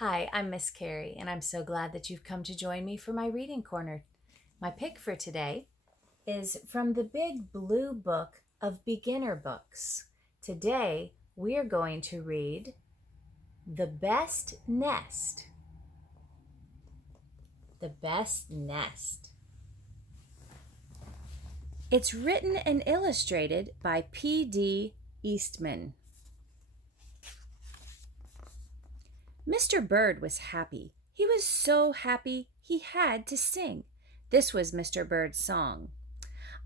Hi, I'm Miss Carrie, and I'm so glad that you've come to join me for my reading corner. My pick for today is from the Big Blue Book of Beginner Books. Today, we are going to read The Best Nest. The Best Nest. It's written and illustrated by P.D. Eastman. Mr. Bird was happy. He was so happy he had to sing. This was Mr. Bird's song.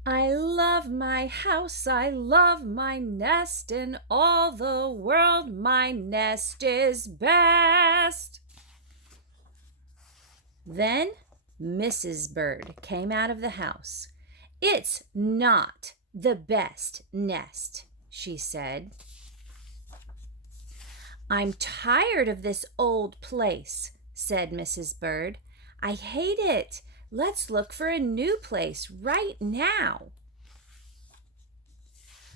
I love my house, I love my nest, in all the world my nest is best. Then Mrs. Bird came out of the house. It's not the best nest, she said. I'm tired of this old place, said Mrs. Bird. I hate it. Let's look for a new place right now.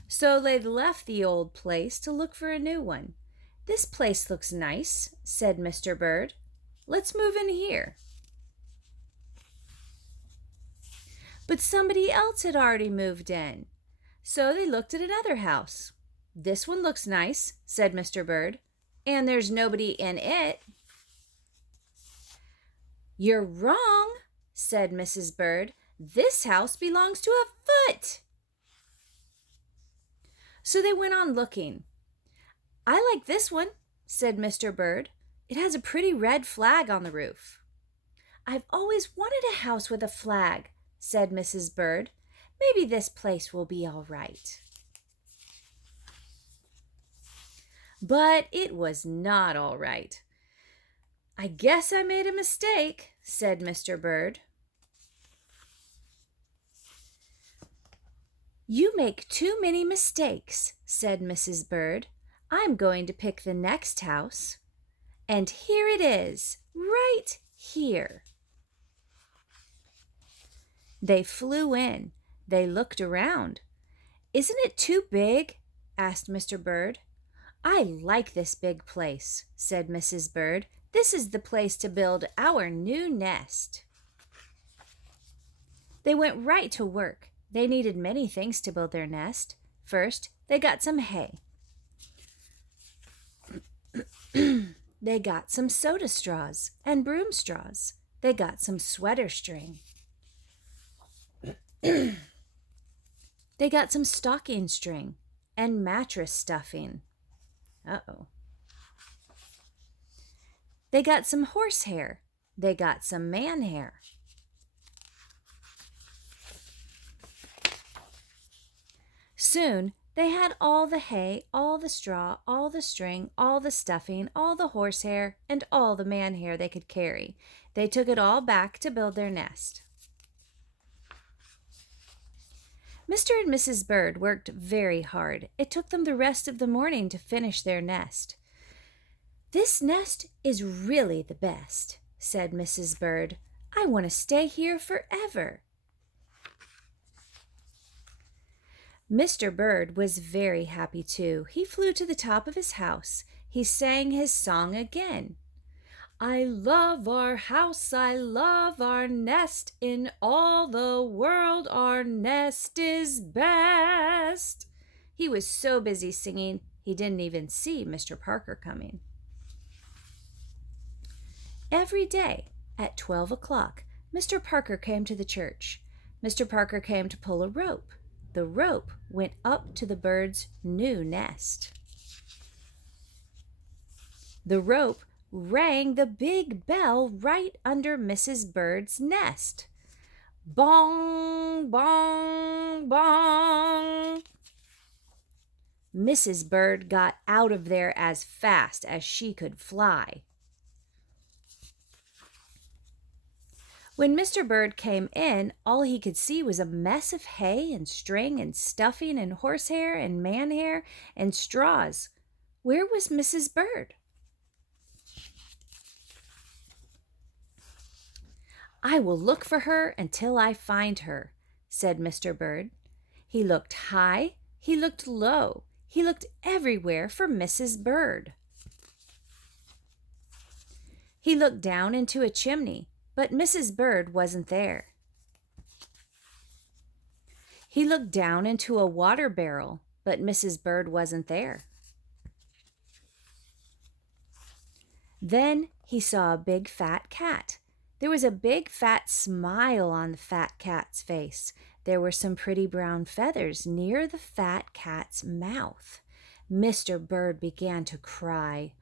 So they left the old place to look for a new one. This place looks nice, said Mr. Bird. Let's move in here. But somebody else had already moved in. So they looked at another house. This one looks nice, said Mr. Bird, and there's nobody in it. You're wrong, said Mrs. Bird. This house belongs to a foot. So they went on looking. I like this one, said Mr. Bird. It has a pretty red flag on the roof. I've always wanted a house with a flag, said Mrs. Bird. Maybe this place will be all right. But it was not all right. I guess I made a mistake, said Mr. Bird. You make too many mistakes, said Mrs. Bird. I'm going to pick the next house. And here it is, right here. They flew in. They looked around. Isn't it too big? Asked Mr. Bird. I like this big place, said Mrs. Bird. This is the place to build our new nest. They went right to work. They needed many things to build their nest. First, they got some hay. They got some soda straws and broom straws. They got some sweater string. They got some stocking string and mattress stuffing. Uh-oh. They got some horsehair. They got some man hair. Soon they had all the hay, all the straw, all the string, all the stuffing, all the horsehair, and all the man hair they could carry. They took it all back to build their nest. Mr. and Mrs. Bird worked very hard. It took them the rest of the morning to finish their nest. This nest is really the best, said Mrs. Bird. I want to stay here forever. Mr. Bird was very happy too. He flew to the top of his house. He sang his song again. I love our house, I love our nest. In all the world our nest is best. He was so busy singing, he didn't even see Mr. Parker coming. Every day at 12 o'clock, Mr. Parker came to the church. Mr. Parker came to pull a rope. The rope went up to the bird's new nest. The rope rang the big bell right under Mrs. Bird's nest. Bong, bong, bong. Mrs. Bird got out of there as fast as she could fly. When Mr. Bird came in, all he could see was a mess of hay and string and stuffing and horsehair and man hair and straws. Where was Mrs. Bird? I will look for her until I find her, said Mr. Bird. He looked high, he looked low, he looked everywhere for Mrs. Bird. He looked down into a chimney, but Mrs. Bird wasn't there. He looked down into a water barrel, but Mrs. Bird wasn't there. Then he saw a big fat cat. There was a big fat smile on the fat cat's face. There were some pretty brown feathers near the fat cat's mouth. Mr. Bird began to cry.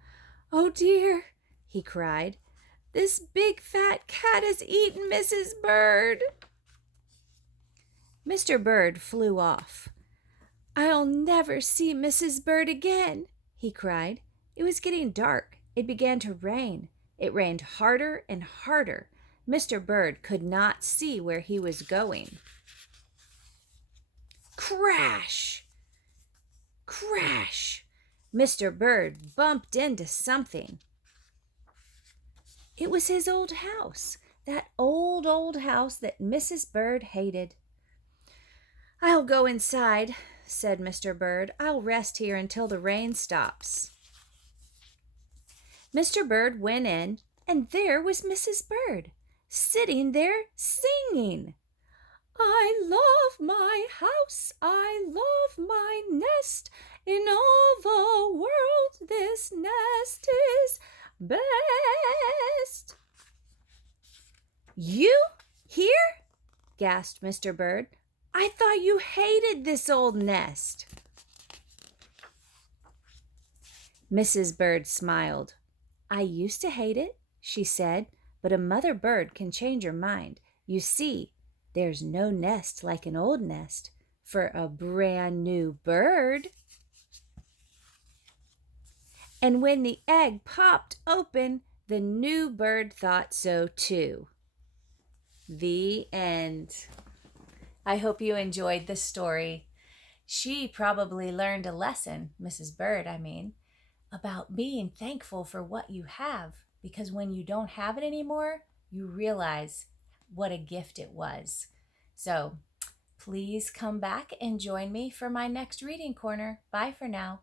"Oh dear," he cried. "This big fat cat has eaten Mrs. Bird." Mr. Bird flew off. "I'll never see Mrs. Bird again," he cried. It was getting dark. It began to rain. It rained harder and harder. Mr. Bird could not see where he was going. Crash! Crash! Mr. Bird bumped into something. It was his old house, that old house that Mrs. Bird hated. "I'll go inside," said Mr. Bird. "I'll rest here until the rain stops." Mr. Bird went in, and there was Mrs. Bird, sitting there singing. "I love my house, I love my nest. In all the world this nest is best." "You here?" gasped Mr. Bird. "I thought you hated this old nest." Mrs. Bird smiled. "I used to hate it," she said, "but a mother bird can change her mind. You see, there's no nest like an old nest for a brand new bird." And when the egg popped open, the new bird thought so too. The end. I hope you enjoyed this story. She probably learned a lesson, Mrs. Bird, about being thankful for what you have, because when you don't have it anymore, you realize what a gift it was. So please come back and join me for my next reading corner. Bye for now.